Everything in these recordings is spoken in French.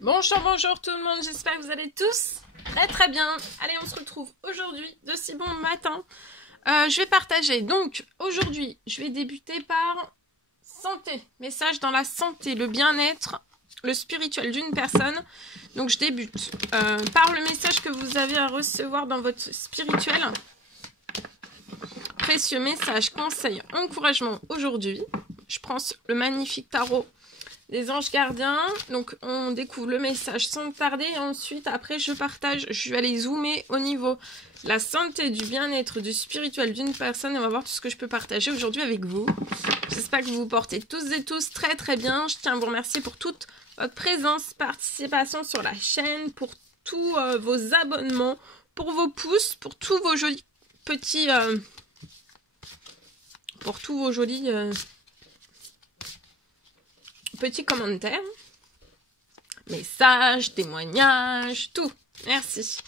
Bonjour tout le monde, j'espère que vous allez tous très bien. Allez, on se retrouve aujourd'hui de si bon matin. Je vais partager, donc aujourd'hui, je vais débuter par santé. Message dans la santé, le bien-être, le spirituel d'une personne. Donc je débute par le message que vous avez à recevoir dans votre spirituel. Précieux message, conseil, encouragement aujourd'hui. Je prends le magnifique tarot des anges gardiens. Donc on découvre le message sans tarder. Et ensuite, après, je partage. Je vais aller zoomer au niveau de la santé, du bien-être, du spirituel d'une personne. Et on va voir tout ce que je peux partager aujourd'hui avec vous. J'espère que vous vous portez tous et tous très bien. Je tiens à vous remercier pour toute votre présence, participation sur la chaîne, pour tous vos abonnements, pour vos pouces, pour tous vos jolis petits... petits commentaires, messages, témoignages, tout. Merci.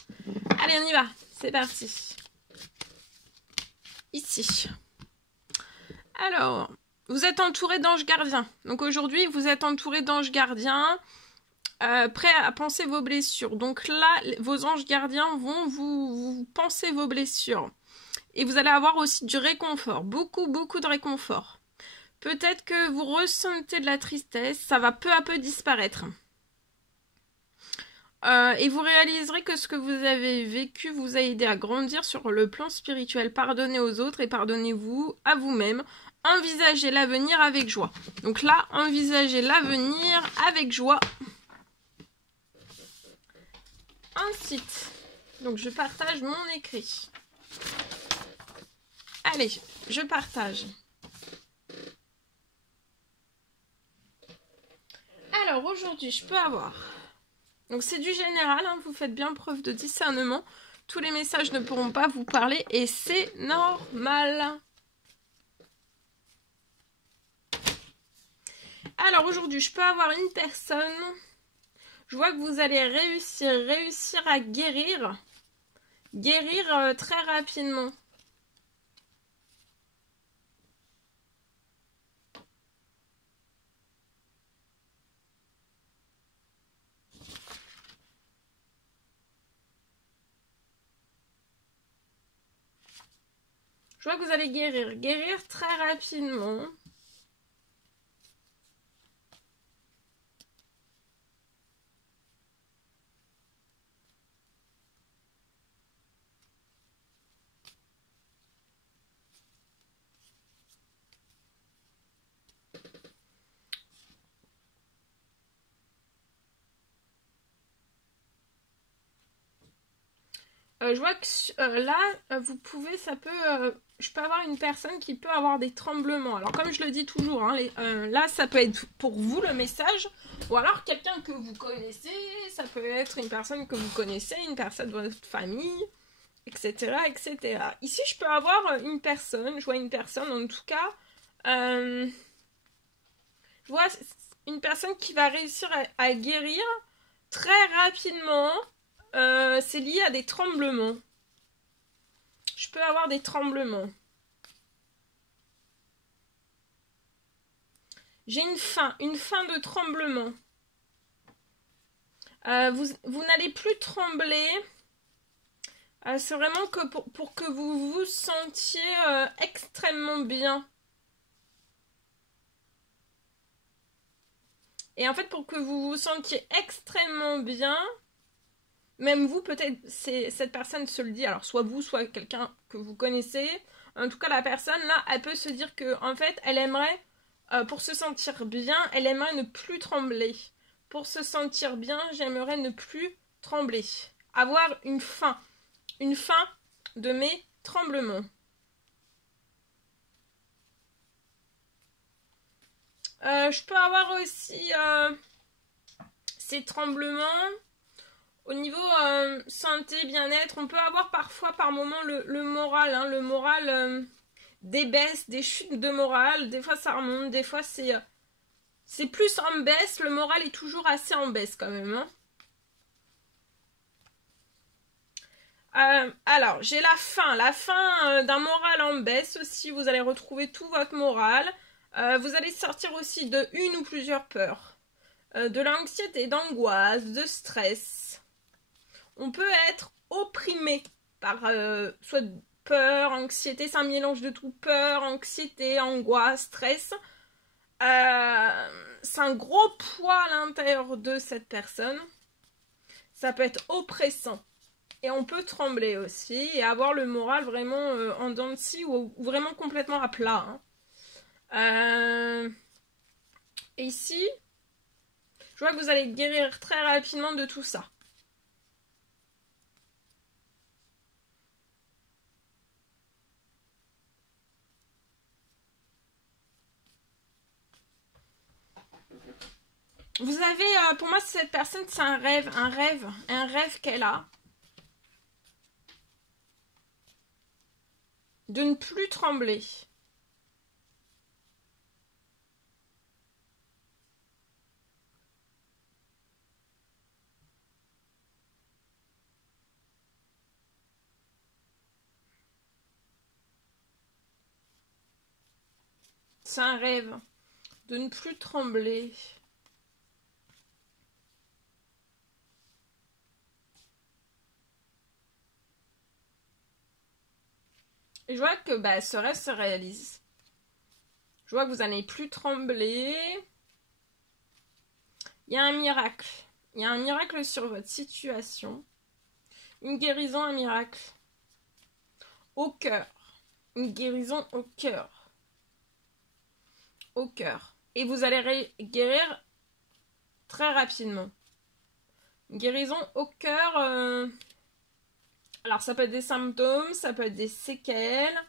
Allez, on y va. C'est parti. Ici. Alors, vous êtes entouré d'anges gardiens. Donc aujourd'hui, vous êtes entouré d'anges gardiens, prêts à penser vos blessures. Donc là, vos anges gardiens vont vous penser vos blessures. Et vous allez avoir aussi du réconfort. Beaucoup de réconfort. Peut-être que vous ressentez de la tristesse, ça va peu à peu disparaître. Et vous réaliserez que ce que vous avez vécu vous a aidé à grandir sur le plan spirituel. Pardonnez aux autres et pardonnez-vous à vous-même. Envisagez l'avenir avec joie. Donc là, envisagez l'avenir avec joie. Ensuite, donc je partage mon écrit. Allez, je partage. Alors aujourd'hui, je peux avoir... Donc c'est du général, hein, vous faites bien preuve de discernement. Tous les messages ne pourront pas vous parler et c'est normal. Alors aujourd'hui, je peux avoir une personne. Je vois que vous allez réussir à guérir. Guérir très rapidement. Je vois que vous allez guérir très rapidement. Je vois que là, vous pouvez, je peux avoir une personne qui peut avoir des tremblements. Alors comme je le dis toujours, hein, là ça peut être pour vous le message, ou alors quelqu'un que vous connaissez, ça peut être une personne que vous connaissez, une personne de votre famille, etc. Ici je peux avoir une personne, je vois une personne en tout cas, je vois une personne qui va réussir à guérir très rapidement. C'est lié à des tremblements. Je peux avoir des tremblements. J'ai une fin de tremblement. Vous n'allez plus trembler. C'est vraiment que pour que vous vous sentiez extrêmement bien. Et en fait, pour que vous vous sentiez extrêmement bien, même vous, peut-être, cette personne se le dit, alors soit vous, soit quelqu'un que vous connaissez. En tout cas, la personne, là, elle peut se dire que, en fait, elle aimerait, pour se sentir bien, elle aimerait ne plus trembler. Pour se sentir bien, j'aimerais ne plus trembler. Avoir une fin de mes tremblements. Je peux avoir aussi ces tremblements... Au niveau santé, bien-être, on peut avoir parfois par moment le moral, hein, le moral des baisses, des chutes de morale. Des fois ça remonte, des fois c'est plus en baisse. Le moral est toujours assez en baisse quand même. Hein. Alors, j'ai la fin d'un moral en baisse aussi. Vous allez retrouver tout votre moral. Vous allez sortir aussi de une ou plusieurs peurs. de l'anxiété, d'angoisse, de stress. On peut être opprimé par soit peur, anxiété, c'est un mélange de tout, peur, anxiété, angoisse, stress. C'est un gros poids à l'intérieur de cette personne. Ça peut être oppressant. Et on peut trembler aussi et avoir le moral vraiment en dents de scie ou vraiment complètement à plat. Hein. Et ici, je vois que vous allez guérir très rapidement de tout ça. Vous avez, pour moi, cette personne, c'est un rêve qu'elle a. De ne plus trembler. C'est un rêve. De ne plus trembler. Et je vois que ce rêve se réalise. Je vois que vous n'allez plus trembler. Il y a un miracle. Il y a un miracle sur votre situation. Une guérison, un miracle. Au cœur. Une guérison au cœur. Au cœur. Et vous allez guérir très rapidement. Une guérison au cœur. Alors ça peut être des symptômes, ça peut être des séquelles.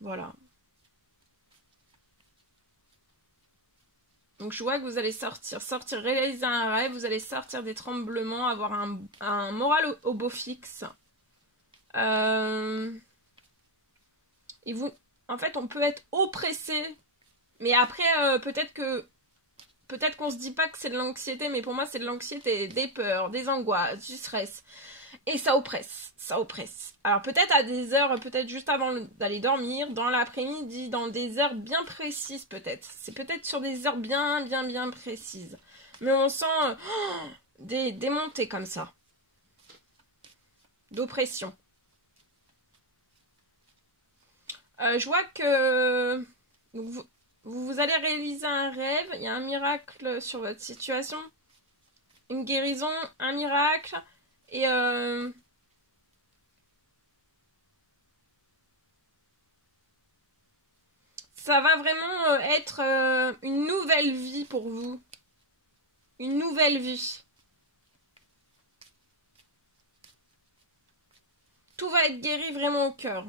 Voilà. Donc je vois que vous allez sortir, réaliser un rêve, vous allez sortir des tremblements, avoir un moral au beau fixe. Et vous, en fait, on peut être oppressé, mais après, peut-être qu'on se dit pas que c'est de l'anxiété, mais pour moi, c'est de l'anxiété, des peurs, des angoisses, du stress. Et ça oppresse, ça oppresse. Alors peut-être à des heures, peut-être juste avant d'aller dormir, dans l'après-midi, dans des heures bien précises peut-être. C'est peut-être sur des heures bien précises. Mais on sent des montées comme ça. D'oppression. Je vois que vous allez réaliser un rêve. Il y a un miracle sur votre situation. Une guérison, un miracle. Et ça va vraiment être une nouvelle vie pour vous. Une nouvelle vie. Tout va être guéri vraiment au cœur.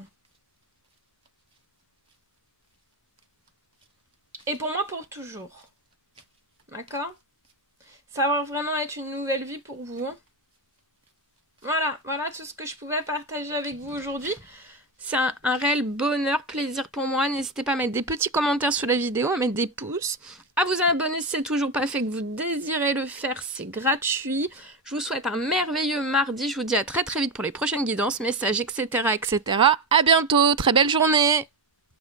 Et pour moi, pour toujours. D'accord ? Ça va vraiment être une nouvelle vie pour vous. Hein. Voilà tout ce que je pouvais partager avec vous aujourd'hui. C'est un réel bonheur, plaisir pour moi. N'hésitez pas à mettre des petits commentaires sous la vidéo, à mettre des pouces. À vous abonner si c'est toujours pas fait, que vous désirez le faire, c'est gratuit. Je vous souhaite un merveilleux mardi. Je vous dis à très vite pour les prochaines guidances, messages, etc. À bientôt, très belle journée.